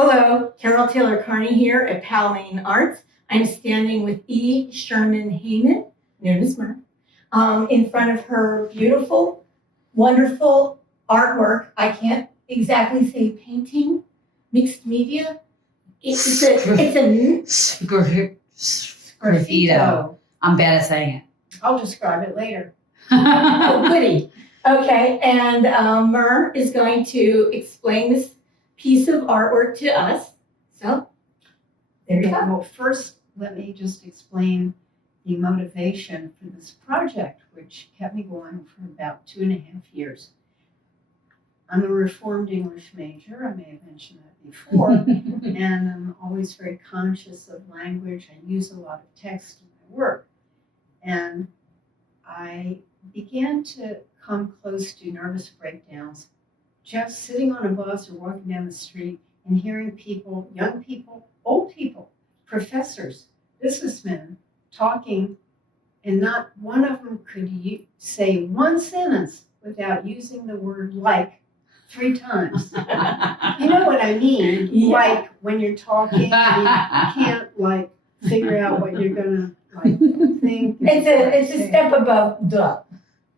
Hello, Carol Taylor-Kearney here at Powell Arts. I'm standing with E. Sherman Hayman, known as Mer, in front of her beautiful, wonderful artwork. I can't exactly say painting, mixed media. It's a Sgraffito. I'm bad at saying it. I'll describe it later. Oh, goody. Okay, and Mer is going to explain this piece of artwork to us. So, there you go. Well, first, let me just explain the motivation for this project, which kept me going for about 2.5 years. I'm a Reformed English major. I may have mentioned that before. And I'm always very conscious of language. I use a lot of text in my work. And I began to come close to nervous breakdowns just sitting on a bus or walking down the street and hearing people, young people, old people, professors, businessmen, talking, and not one of them could say one sentence without using the word like 3 times. You know what I mean? Yeah. Like when you're talking, you can't like figure out what you're gonna like think. It's a step above duh.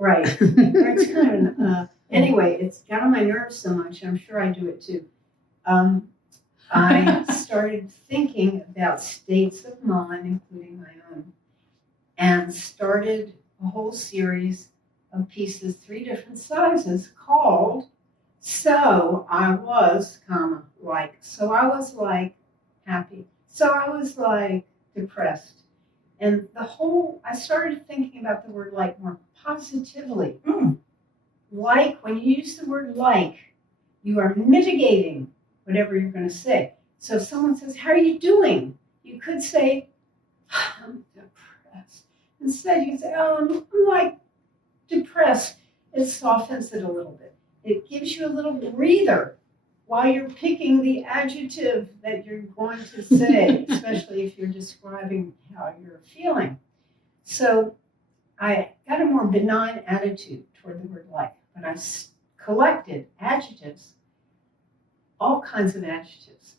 Right. It's kind of anyway, it's got on my nerves so much. I'm sure I do it too. I started thinking about states of mind, including my own, and started a whole series of pieces, 3 different sizes, called So I Was, like. So I was like happy. So I was like depressed. And I started thinking about the word like more positively. Like, when you use the word like, you are mitigating whatever you're going to say. So if someone says, how are you doing? You could say, I'm depressed. Instead, you can say, I'm like depressed. It softens it a little bit. It gives you a little breather while you're picking the adjective that you're going to say, especially if you're describing how you're feeling. So I got a more benign attitude toward the word like, but I collected adjectives, all kinds of adjectives.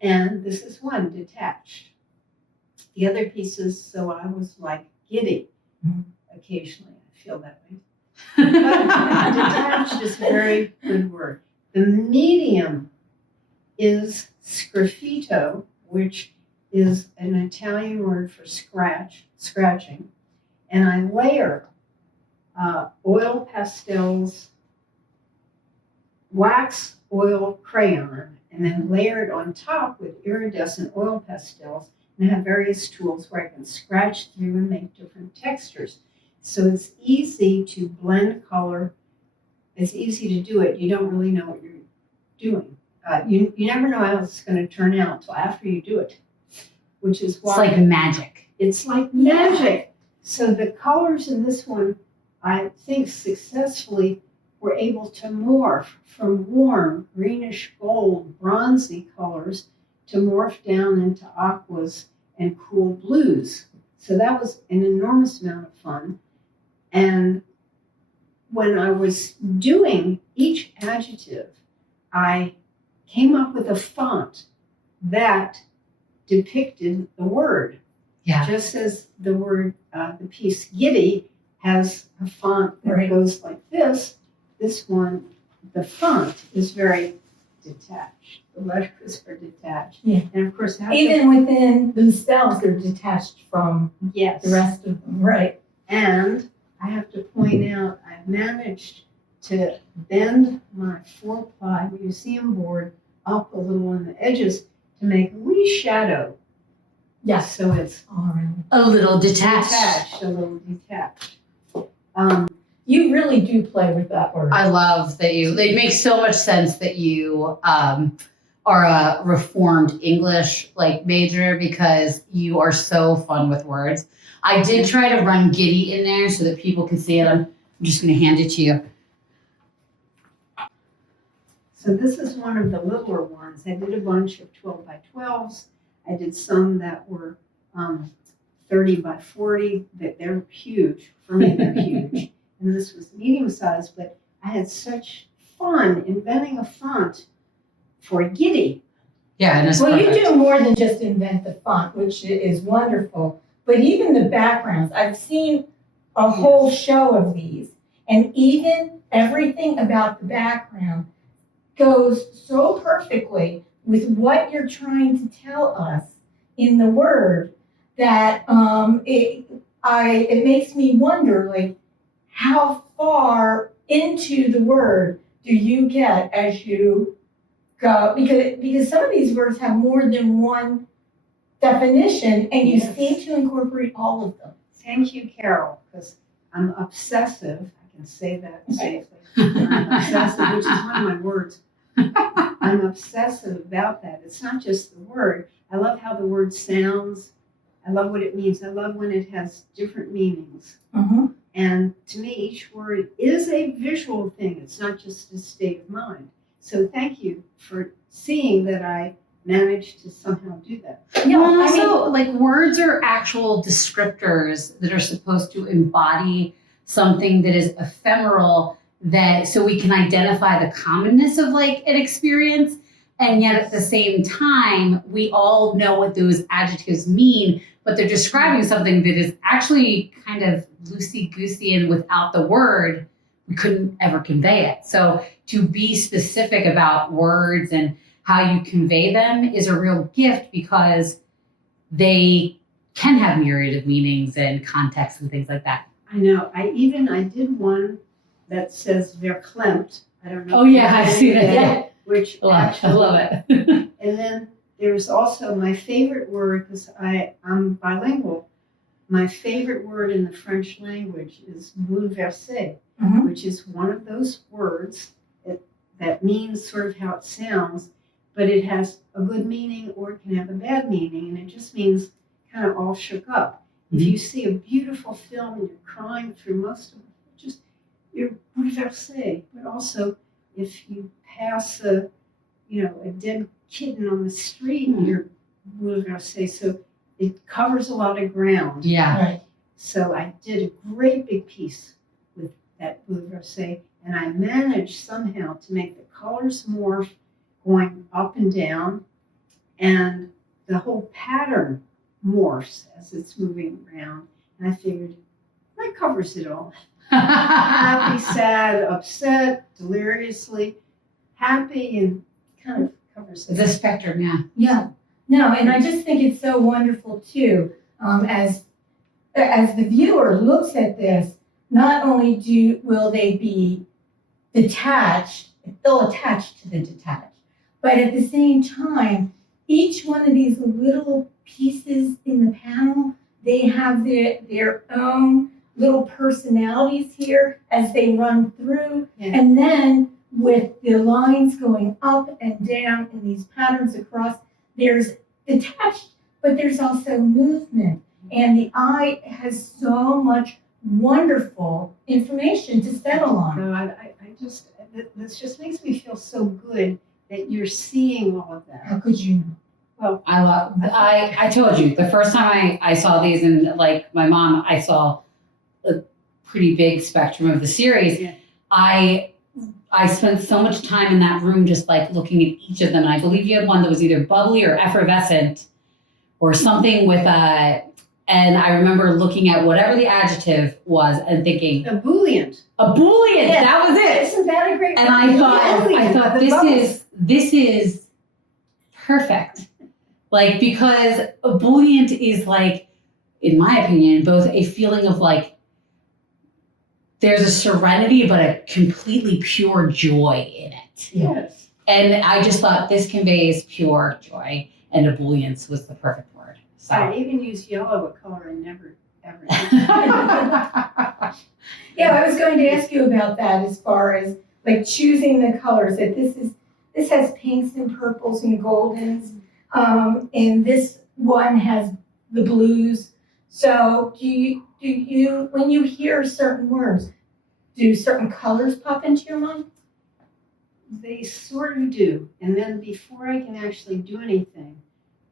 And this is one, detached. The other pieces, so I was like giddy. Occasionally, I feel that way. But detached is a very good word. The medium is Sgraffito, which is an Italian word for scratching. And I layer oil pastels, wax oil crayon, and then layer it on top with iridescent oil pastels. And I have various tools where I can scratch through and make different textures. So it's easy to blend color. It's easy to do it. You don't really know what you're doing. You never know how it's going to turn out until after you do it, which is why. It's like magic. It's like magic. So the colors in this one, I think successfully were able to morph from warm, greenish gold, bronzy colors to morph down into aquas and cool blues. So that was an enormous amount of fun. And when I was doing each adjective, I came up with a font that depicted the word. Yeah. Just as the word, the piece Giddy has a font that goes like this, this one, the font is very detached. The letters are detached. Yeah. And of course, Even within themselves, they're detached from yes. the rest of them, right? And I have to point out, I've managed to bend my 4-ply museum board up a little on the edges to make a wee shadow. Yes. So it's A little detached. a little detached. You really do play with that word. I love that it makes so much sense that you are a Reformed English major because you are so fun with words. I did try to run Giddy in there so that people can see it. I'm just going to hand it to you. So this is one of the littler ones. I did a bunch of 12 by 12s. I did some that were 30 by 40. They're huge. For me, they're huge. And this was medium size, but I had such fun inventing a font for Giddy. Yeah, and it's Well, you perfect. do more than just invent the font, which is wonderful, but even the backgrounds, I've seen a whole show of these, and even everything about the background goes so perfectly with what you're trying to tell us in the word that it makes me wonder, like, how far into the word do you get as you go? Because some of these words have more than one definition, and you Yes. seem to incorporate all of them. Thank you, Carol, because I'm obsessive. I can say that safely. I'm obsessive, which is one of my words. I'm obsessive about that. It's not just the word. I love how the word sounds. I love what it means. I love when it has different meanings. Mhm. And to me, each word is a visual thing. It's not just a state of mind. So thank you for seeing that I managed to somehow do that. Yeah, and also, like, words are actual descriptors that are supposed to embody something that is ephemeral, that so we can identify the commonness of like an experience, and yet at the same time, we all know what those adjectives mean, but they're describing something that is actually kind of loosey-goosey, and without the word, we couldn't ever convey it. So to be specific about words and how you convey them is a real gift, because they can have myriad of meanings and contexts and things like that. I know. I did one that says verklempt. I don't know. Oh yeah, I've seen it. Yeah. Which I actually, love it. and then there's also my favorite word, because I'm bilingual. My favorite word in the French language is bouleversé, Mhm. which is one of those words that means sort of how it sounds, but it has a good meaning or it can have a bad meaning, and it just means kind of all shook up. If you see a beautiful film and you're crying through most of it, you're bouleversé. But also, if you pass a dead kitten on the street, you're bouleversé. So it covers a lot of ground. Yeah. Right. So I did a great big piece with that bouleversé, and I managed somehow to make the colors morph going up and down, and the whole pattern morphs as it's moving around. And I figured, that covers it all. Happy, sad, upset, deliriously happy, and kind of covers it. The spectrum, yeah. Yeah. No, and I just think it's so wonderful too, as the viewer looks at this, not only will they be detached, they'll attach to the detached, but at the same time, each one of these little pieces in the panel, they have their own little personalities here as they run through. Yeah. And then with the lines going up and down and these patterns across, there's detached, but there's also movement. And the eye has so much wonderful information to settle on. So this just makes me feel so good that you're seeing all of that. How could you know? Well, I told you, the first time I saw these, and like my mom, I saw a pretty big spectrum of the series. Yeah. I spent so much time in that room just like looking at each of them. And I believe you had one that was either bubbly or effervescent or something with and I remember looking at whatever the adjective was and thinking, ebullient. ebullient, Yeah. that was it. Isn't that a great And word? I thought The bubbles. this is perfect. Like, because ebullient is like, in my opinion, both a feeling of like, there's a serenity, but a completely pure joy in it. Yes. And I just thought this conveys pure joy, and ebullience was the perfect word. So. I even used yellow, a color I never, ever did. Yeah, I was going to ask you about that as far as like choosing the colors. That this has pinks and purples and goldens, and this one has the blues. So do you when you hear certain words, do certain colors pop into your mind? They sort of do. And then before I can actually do anything,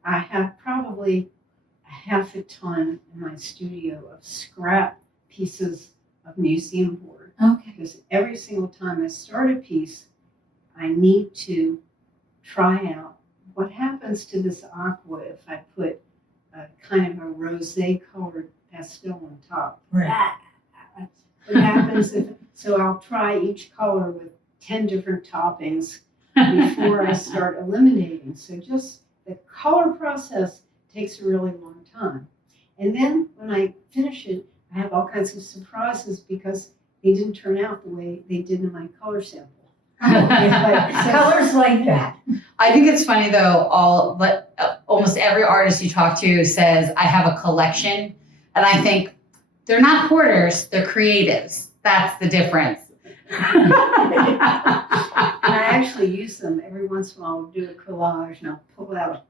I have probably a half a ton in my studio of scrap pieces of museum board. Okay. Because every single time I start a piece, I need to try out what happens to this aqua if I put kind of a rosé colored pastel on top? Right. What happens if, so I'll try each color with 10 different toppings before I start eliminating. So just the color process takes a really long time. And then when I finish it, I have all kinds of surprises because they didn't turn out the way they did in my color sample. Colors like that. I think it's funny though, almost every artist you talk to says, I have a collection. And I think they're not hoarders, they're creatives. That's the difference. And I actually use them every once in a while. I'll do a collage and I'll pull out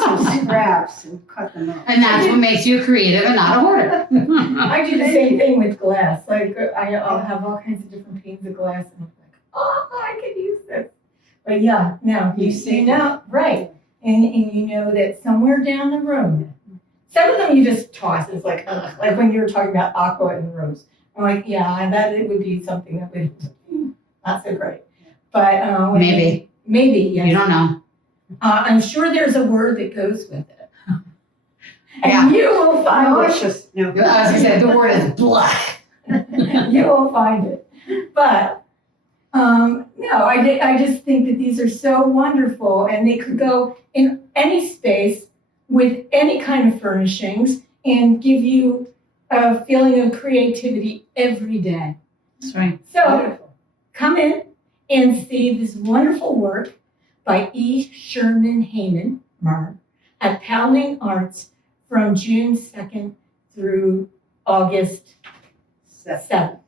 some scraps and cut them up. And that's what makes you a creative and not a hoarder. I do the same thing with glass. Like I'll have all kinds of different panes of glass, and I'm like, oh, I could use this. But yeah, no, you know, right, and you know that somewhere down the road, some of them you just toss. It's like when you were talking about aqua and rose. I'm like, yeah, I bet it would be something that would not so great. But Maybe. yes. You don't know. I'm sure there's a word that goes with it. Yeah. And you will find it. No. I was gonna say the word is black. You will find it. But no, I just think that these are so wonderful, and they could go in any space with any kind of furnishings and give you a feeling of creativity every day. That's right. So come in and see this wonderful work by E. Sherman Hayman at Powell Arts from June 2nd through August 7th.